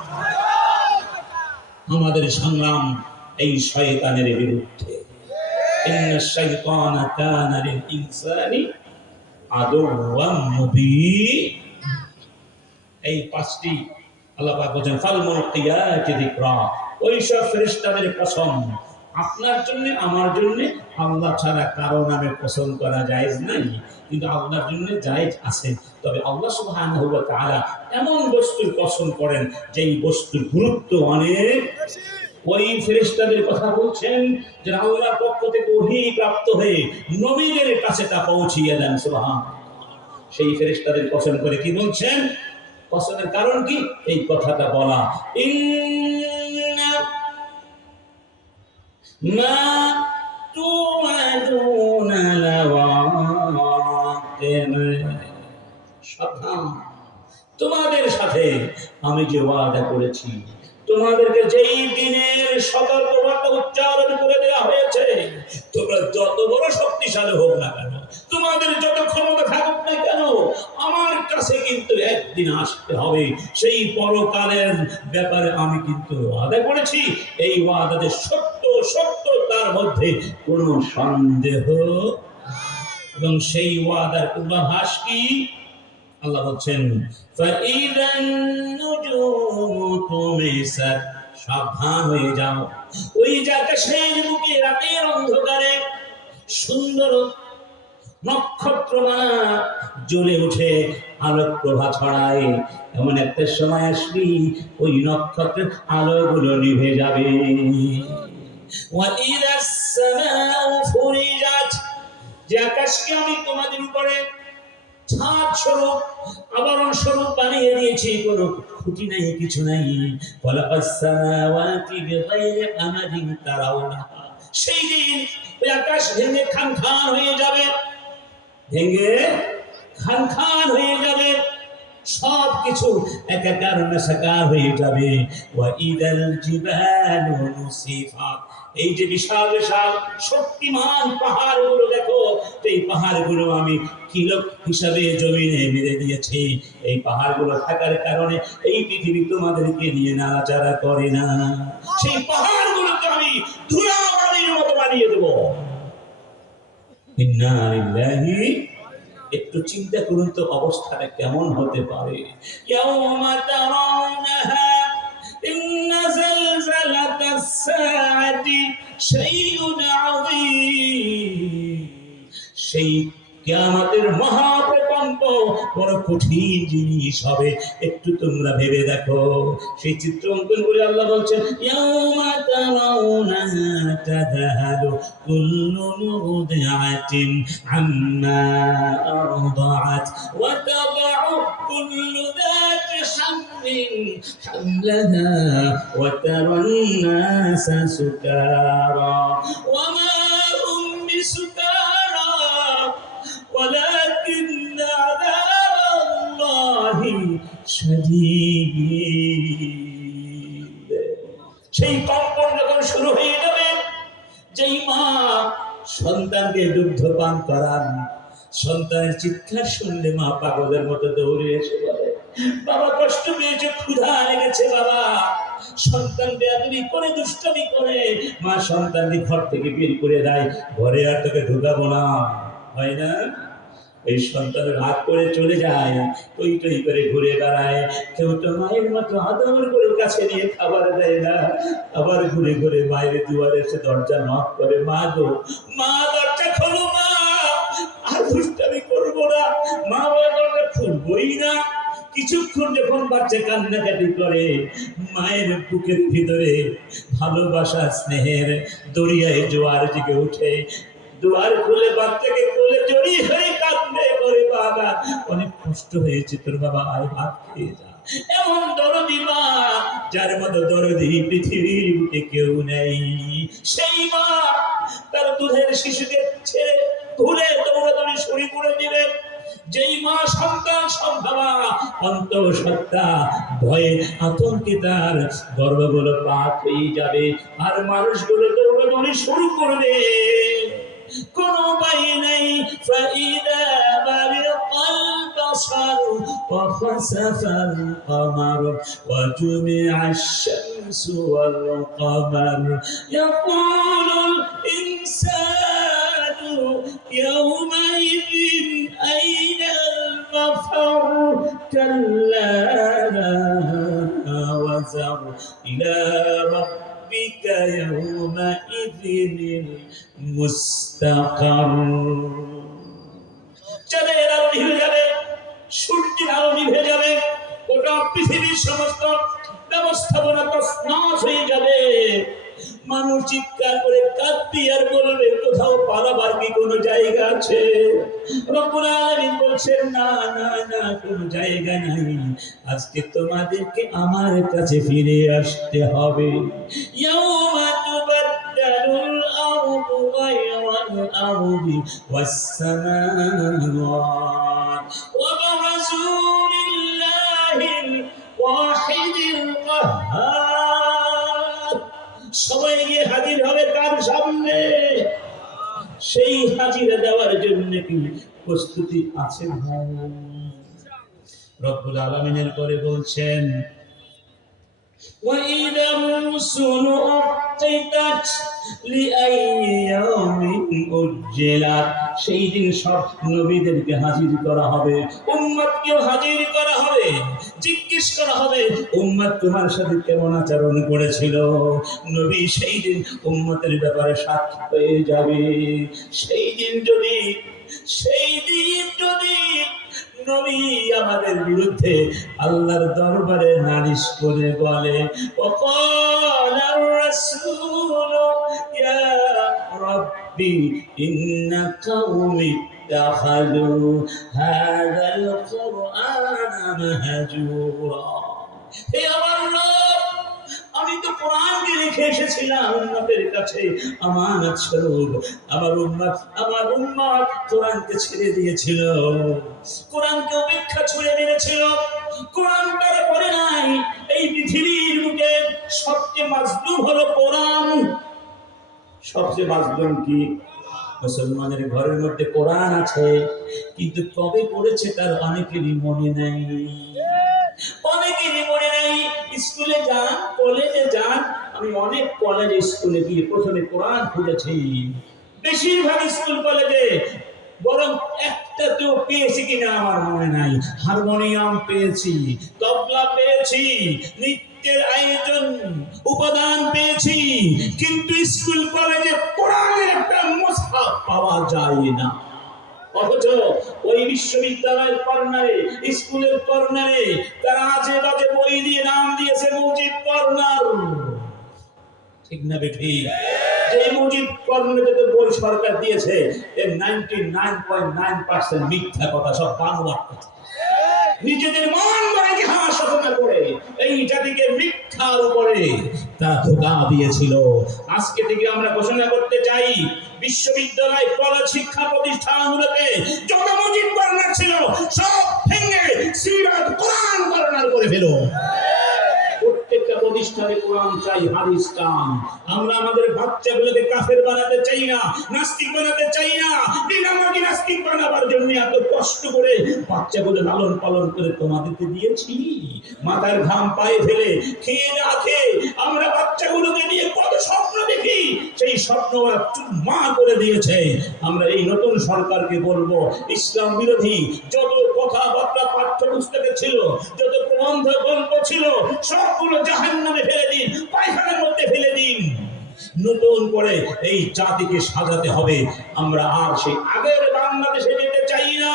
আমাদের সংগ্রাম এই শয়তানের বিরুদ্ধে। ইন্নাশ শাইতানা কানা লিল ইনসানি আদুওয়াম মুবিন। এই পাঁচটি আল্লাহ পাক বলেন ফাল মুলকিয়াতি যিকরা, ওই সব ফেরেশতাদের কসম, আপনার জন্য আমার জন্য আল্লাহ ছাড়া কারো নামে কসম করা জায়েজ নাই, কিন্তু আল্লাহর জন্য জায়েজ আছে। তবে আল্লাহ সুবহানাহু ওয়া তাআলা এমন বস্তুর কসম করেন যেই বস্তুর গুরুত্ব অনেক। ওই ফেরেশতাদের কথা বলছেন যে আল্লাহর পক্ষ থেকে ওহী প্রাপ্ত হয়ে নবীদের কাছে তা পৌঁছিয়ে দেন। সুবহান। সেই ফেরেশতাদের কসম করে কি বলছেন? কসমের কারণ কি? এই কথাটা বলা, ইন্না মা তুআদুনা লাওয়াকিব, সাবধান, তোমাদের সাথে আমি যে ওয়াদা করেছি, তোমাদেরকে যেই দিনের সতর্কবার্তা উচ্চারণ করে দেওয়া হয়েছে, তোমরা যত বড় শক্তিশালী হোক না কেন, তোমাদের যত ক্ষমতা থাকুক না কেন, আমার কাছে কিন্তু একদিন আসতে হবে। সেই পরকালের ব্যাপারে আমি কিন্তু ওয়াদা করেছি, এই ওয়াদাতে সত্য সত্য, তার মধ্যে কোনো সন্দেহ। এবং সেই ওয়াদার পূর্বাভাস কি? আল্লাহ বলছেন ফাইদান নুজুমু তুমিসাত, সাবধান হয়ে যাও, ওই আকাশের বুকে রাতের অন্ধকারে সুন্দর নক্ষত্রমালা জ্বলে উঠে আলোক প্রভা ছড়ায়, এমন একটা সময় আসবি ওই নক্ষত্রের আলোগুলো নিভে যাবে। ওয়া ইদাস সামাউ ফুরিজাত, যে আকাশকে আমি তোমাদের উপরে ছাদ স্বরূপ, আবরণ স্বরূপ বানিয়ে দিয়েছি, কোনো খুঁটি নাই, কিছু নাই। সেই দিন ওই আকাশ ভেঙে খান খান হয়ে যাবে, ভেঙে খান খান হয়ে যাবে, সব কিছু একাকার মেশাকার হয়ে যাবে। ওয়াইদাল জিবালু নুসিফাত, এই যে বিশাল বিশাল শক্তিমান পাহাড়গুলো দেখো, এই পাহাড়গুলো আমি কিলো হিসাবে জমিনে মেরে দিয়েছি। এই পাহাড়গুলো থাকার কারণে এই পৃথিবী তোমাদেরকে নিয়ে নাড়াচাড়া করে না। সেই পাহাড়গুলোকে আমি ধুলাবালির মতো বানিয়ে দেবো। ইন্না লিল্লাহি, একটু চিন্তা করুন তো অবস্থাটা কেমন হতে পারে। ইয়াউমা তারাউনাহা ইন্না যালজালাতাস সাআতি শাইউন আযীম, সেই কিয়ামতের মহাপ্রকম্প বড় কঠিন জিনিস হবে। একটু তোমরা ভেবে দেখো, সেই চিত্র অঙ্কন করে আল্লাহ বলছেন ইয়াউমা তারাউনা তাযহালু কুল্লু মুরদিআতিন আম্মা আরদাআত ওয়া তাদউ কুল্লু যাতি হামলিন হামলাহা ওয়া তারান নাসা সুকারা ওয়া মা হুম বিসুকারা ولكن عذاب الله شديد। সেই কম্পন যখন শুরু হয়ে যাবে, যেই মা সন্তানকে দুগ্ধ পান করান, সন্তানের চিৎকার শুনলে মা পাগলের মতো দৌড়ে এসে বলে বাবা কষ্ট পেয়েছে, ক্ষুধা লেগেছে বাবা। সন্তান বেয়াদবি করে, দুষ্টামি করে, মা সন্তানকে ঘর থেকে বের করে দেয়, ঘরে আর তোকে ঢুকাবো না, হয় না? এই সন্তান রাগ করে চলে যায়, টই টই করে ঘুরে বেড়ায়, কেউ তো মায়ের মতো আদর করে কাছে নিয়ে খাবার দেয় না, আবার ঘুরে ঘুরে মায়ের দুয়ারে এসে দরজা নক করে, মা গো মা, দরজা খোলো মা, আর দুষ্টামি করবো না। মা বলে দরজা খুলবই না। কিছুক্ষণ যখন বাচ্চা কান্নাকাটি করে, মায়ের বুকের ভিতরে ভালোবাসা স্নেহের দরিয়ায় জোয়ার জেগে ওঠে, দুয়ার খুলে বাচ্চাকে কোলে জড়িয়ে হয়ে কাঁদতে করে বাবা অনেক কষ্ট হয়েছে তোর, বাবা আয় ভাত খেয়ে যা। এমন দরদি মা, যার মতো দরদি পৃথিবীর বুকে কেউ নেই। সেই মা তার দুধের শিশুকে ছেড়ে ঘুরে দৌড়াদৌড়ি শুরু করে দিবে। যেই মা সন্তান সম্ভাবা অন্তঃসত্ত্বা ভয়ে আতঙ্কে তার গর্ভগুলো পাক হয়ে যাবে, আর মানুষগুলো দৌড়াদৌড়ি শুরু করবে, কোনো উপায় নেই। ফাইদা বারিকাল বাসার ওয়া খাসাফাল কমার ওয়া জুমিআশ শামসু ওয়াল কমার ইয়াকুলুল ইনসানু ইয়াওমাইযিন আইনাল মাফার কাল্লা ইলা রাব্বিকা ইয়াওমাইযিনিল মুস্তাকার। চাঁদের আলো নিভে যাবে, সূর্যের আলো নিভে যাবে, গোটা পৃথিবীর সমস্ত ব্যবস্থাপনা তছনছ হয়ে যাবে। মানুষ চিৎকার করে কাঁদবে আর বলবে, কোথাও পালাবার কি কোনো জায়গা আছে? রব্বুল আলামিন বলছেন, না না না, কোনো জায়গা নাই। আজকে তোমাদেরকে আমার কাছে ফিরে আসতে হবে। ইয়াউমা তুবাদদালুল আরদু গায়রাল আরদি ওয়াস সামাওয়াত ওয়া বারাজু লিল্লাহিল ওয়াহিদিল কাহ্হার। সবাই গিয়ে হাজির হবে কার সামনে? সেই হাজিরা দেওয়ার জন্য কি প্রস্তুতি আছে? রব্বুল আলামিনের পরে বলছেন, وَإِذَا الرُّسُلُ أُقِّتَتْ لِأَيِّ يَوْمٍ أُجِّلَتْ। সেই দিন সব নবীদেরকে হাজির করা হবে, উম্মতকেও হাজির করা হবে, জিজ্ঞেস করা হবে, উম্মত তোমার সাথে কেমন আচরণ করেছিল? নবী সেই দিন উম্মতের ব্যাপারে সাক্ষী হয়ে যাবে। সেই দিন যদি নবী আমাদের বিরুদ্ধে আল্লাহর দরবারে নালিশ করে বলে, ওয়াকালার রাসূল ইয়া রাব্বি ইন্না কওমি ইত্তাখাযু হাযাল কুরআনা মাহজুরা। হে আমার রব, আমি তো কোরআনকে রেখে এসেছিলাম উম্মতের কাছে আমানত স্বরূপ। আমার উম্মত কোরআনকে ছেড়ে দিয়েছিল, কোরআনকে উপেক্ষা ছুড়ে মেরেছিল, কোরআন তারা পড়ে নাই। এই পৃথিবীর বুকে সবচেয়ে মাজলুম হলো কোরআন। সবচেয়ে মাজলুম কি? মুসলমানের ঘরের মধ্যে কোরআন আছে, কিন্তু কবে পড়েছে তার অনেকেরই মনে নেই। অনেকেরই মনে নেই। স্কুলে যান, কলেজে যান, আমি অনেক কলেজে স্কুলে গিয়ে প্রথমে কোরআন খুঁজেছি। বেশিরভাগ স্কুল কলেজে বরং একটা তো পেয়েছি কিনা আমার মনে নাই। হারমোনিয়াম পেয়েছি, তবলা পেয়েছি, নৃত্যের আয়োজন উপাদান পেয়েছি, কিন্তু স্কুল কলেজে কোরআনের একটা মুসহাফ পাওয়া যায় না। অথচ ওই বিশ্ববিদ্যালয়ের কর্নারে, স্কুলের কর্নারে তারা আজে বাজে বই দিয়ে নাম দিয়েছে মুজিব কর্নার। ঠিক না বেঠি? যে মুজিব কর্নারে যত বই সরকার দিয়েছে এর 99.9% মিথ্যা কথা, সব বানোয়াট কথা। নিজেদের মান বাড়িকে হাসনা করে এই জাতিকে মিথ্যার উপরে তা ধোঁকা দিয়েছিল। আজকে থেকে আমরা ঘোষণা করতে চাই, বিশ্ববিদ্যালয়, কলেজ, শিক্ষা প্রতিষ্ঠানগুলোতে যত মুজিব কর্নার ছিল সব ভেঙে সিরাত কোরআন কর্নার করে ফেলো। প্রত্যেকটা প্রতিষ্ঠানে কোরআন চাই, হাদিস চাই। আমরা আমাদের বাচ্চাগুলোকে কাফের বানাতে চাই না, নাস্তিক বানাতে চাই না। বিনামূল্যে নাস্তিক বানাবার জন্য এত কষ্ট করে বাচ্চাগুলো লালন পালন করে তোমাদেরকে দিয়েছি। মাথার ঘাম পায়ে ফেলে খেয়ে না খেয়ে আমরা বাচ্চাগুলোকে নিয়ে কত স্বপ্ন দেখি, সেই স্বপ্ন ওরা চুরমার করে দিয়েছে। আমরা এই নতুন সরকারকে বলবো, ইসলাম বিরোধী যত কথাবার্তা পাঠ্যপুস্তকে ছিল, যত প্রবন্ধ গল্প ছিল, সবগুলো জাহান্নামে ফেলে দিন, পায়খানার মধ্যে ফেলে দিন। নতুন করে এই জাতিকে সাজাতে হবে। আমরা আর সেই আগের বাংলাদেশে যেতে চাই না।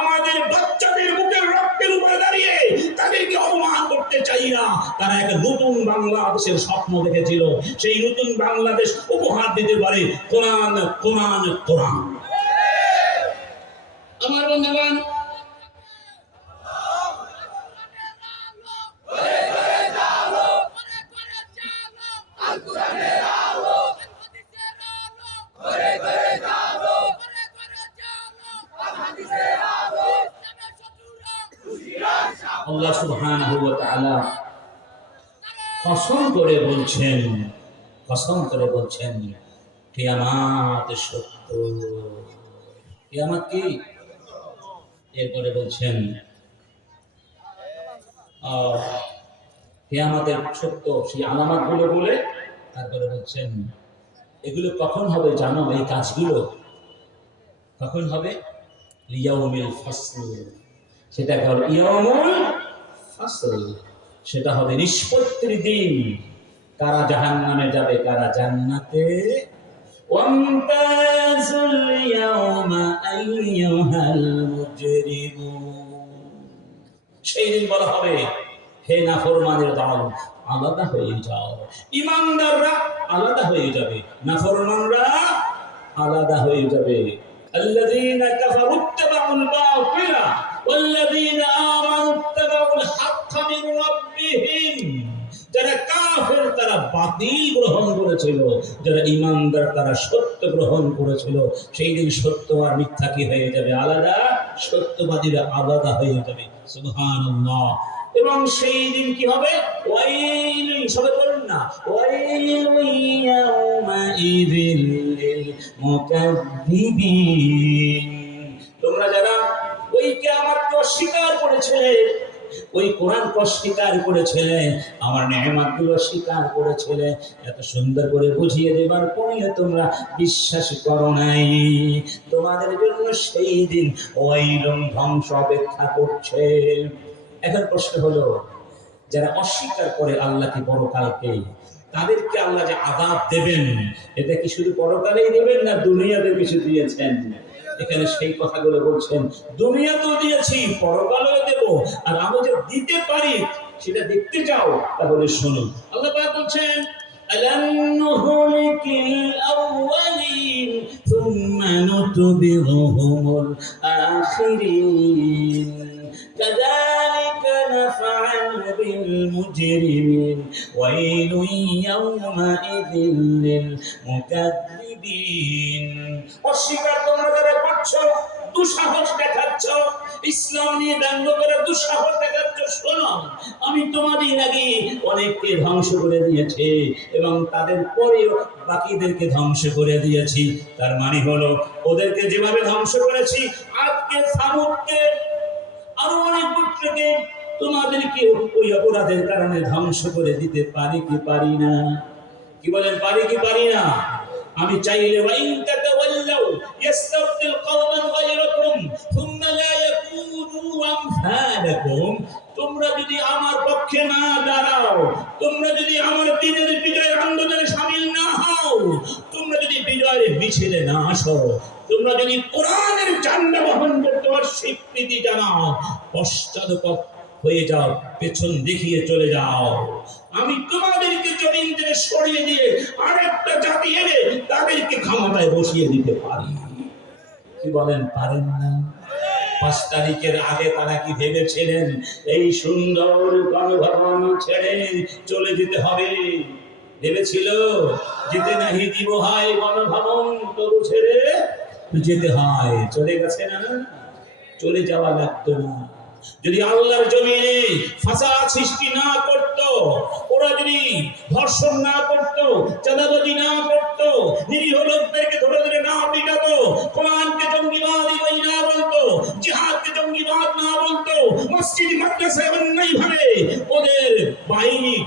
আমাদের বাচ্চাদের বুকের রক্তের উপরে দাঁড়িয়ে তাদেরকে অপমান করতে চাই না। তারা একটা নতুন বাংলাদেশের স্বপ্ন দেখেছিল, সেই নতুন বাংলাদেশ উপহার দিতে পারে কোরআন, কোরআন, কোরআন। আমার বন্ধুগণ, আল্লাহ সুবহানাহু ওয়া তাআলা কসম করে বলছেন কিয়ামত সত্য। কিয়ামত কি? এরপরে বলছেন কিয়ামতের সত্য, সেই আলামতগুলো বলে তারপরে বলছেন এগুলো কখন হবে জানো? এই কাজগুলো কখন হবে? ইয়াউমিল ফাসল। সেটা হবে ইয়াউমুল ফাসল, সেটা হবে নিষ্পত্তির দিন। কারা জাহান্নামে যাবে, কারা জান্নাতে। ওয়ামতাজুল ইয়াওমা আইয়ুহাল মুজরিমুন। সেই দিন বলা হবে, হে নাফরমানের দল, আলাদা হয়ে যাও। ঈমানদাররা আলাদা হয়ে যাবে, নাফরমানরা আলাদা হয়ে যাবে। আল্লাযীনা কাফারু ইত্তাবাউল বাতিলা ওয়াল্লাযীনা আমানু ইত্তাবাউল হাক্কা মিন রাব্বিহিম। যারা কাফের তারা বাতিল গ্রহণ করেছিল, যারা ঈমানদার তারা সত্য গ্রহণ করেছিল। সেই দিন সত্য আর মিথ্যা কি হয়ে যাবে? আলাদা। সত্যবাদীরা আলাদা হয়ে যাবে। সুবহানাল্লাহ। এবং সেই দিন কি হবে? ওয়াইল, সবাই বলুন না, ওয়াইল ইয়াউমাইযিল লিল মুকাযযিবিন। তোমরা যারা ওই কিয়ামতকে অস্বীকার করেছিলে, ওই কোরআনকে অস্বীকার করেছিলে, আমার নেয়ামতগুলো অস্বীকার করেছিলে, এত সুন্দর করে বুঝিয়ে দেবার পরেও তোমরা বিশ্বাস করো নাই, তোমাদের জন্য সেই দিন ওয়াইলুন, ধ্বংস অপেক্ষা করছে। এখন প্রশ্ন হলো, যারা অস্বীকার করে আল্লাহকে পরকালকে, তাদেরকে আল্লাহ যে আযাব দেবেন, এটা কি শুধু পরকালেই দেবেন না দুনিয়াতে কিছু দিয়েছেন? এখানে সেই কথাগুলো বলছেন, দুনিয়াতেও দিয়েছি, পরকালেও দেব, আর আমি যে দিতে পারি সেটা দেখতে চাও, তাহলে শোনো। আল্লাহ পাক বলছেন, আলাম নুহলিকিল আউওয়ালিন সুম্মা নুতবিহুমুল আখিরিন কাযালিকা নাফআলু বিল মুজরিমিন ওয়াইলুন ইয়াওমাইযিল লিল মুকাযযিবিন। অস্বীকার তোমরা যারা করছো, দুঃসাহস দেখাচ্ছ, ইসলাম নিয়ে ব্যঙ্গ করে দুঃসাহস দেখাচ্ছ, শোনো, আমি তোমাদের আগে অনেককে ধ্বংস করে দিয়েছি এবং তাদের পরেও বাকিদেরকে ধ্বংস করে দিয়েছি। তার মানে হলো, ওদেরকে যেভাবে ধ্বংস করেছি, আজকে সামুদকে, আরো অনেক গোত্রকে, তোমাদেরকে ওই অপরাধের কারণে ধ্বংস করে দিতে পারি কি পারি না? কি বলেন, পারি কি পারি না? আমি চাইলে ওয়াইন তাতাওয়াল্লাউ ইস্তাবদিল কওমান গায়রাকুম সুম্মা লা ইয়াকুনু আমসালাকুম। তোমরা যদি আমার পক্ষে না দাঁড়াও, তোমরা যদি আমার দ্বীনের বিজয়ের আন্দোলনে শামিল না হও, তোমরা যদি বিজয়ের মিছিলে না আসো, তোমরা যদি কোরআনের ঝান্ডা বহন করতে স্বীকৃতি জানাও, পশ্চাৎপদ হয়ে যাও, পেছন দেখিয়ে চলে যাও, আমি তোমাদেরকে জমিন থেকে সরিয়ে দিয়ে আরেকটা জাতি এনে তাদেরকে ক্ষমতায় বসিয়ে দিতে পারি। কি বলেন, পারেন না? 5 তারিখের আগে তারা কি ভেবেছিলেন এই সুন্দর গণভবন ছেড়ে চলে যেতে হবে? ভেবেছিল যেতে নাহি দিব হয় গণভবন, তবু ছেড়ে যেতে হয়। চলে গেছে না? চলে যাওয়া লাগতো না। যদি আল্লাহর জমিনে ফাসাদ সৃষ্টি না করত, ওরা যদি ধর্ষণ না করত, চাঁদাবাজি না করত, নিরীহ লোকদেরকে ধরে ধরে না পিটাতো, কোরআনকে জঙ্গিবাদী বই না বলতো, জিহাদকে জঙ্গিবাদ না বলতো, মসজিদ মাদ্রাসায় অন্যায়ভাবে ওদের বাহিনী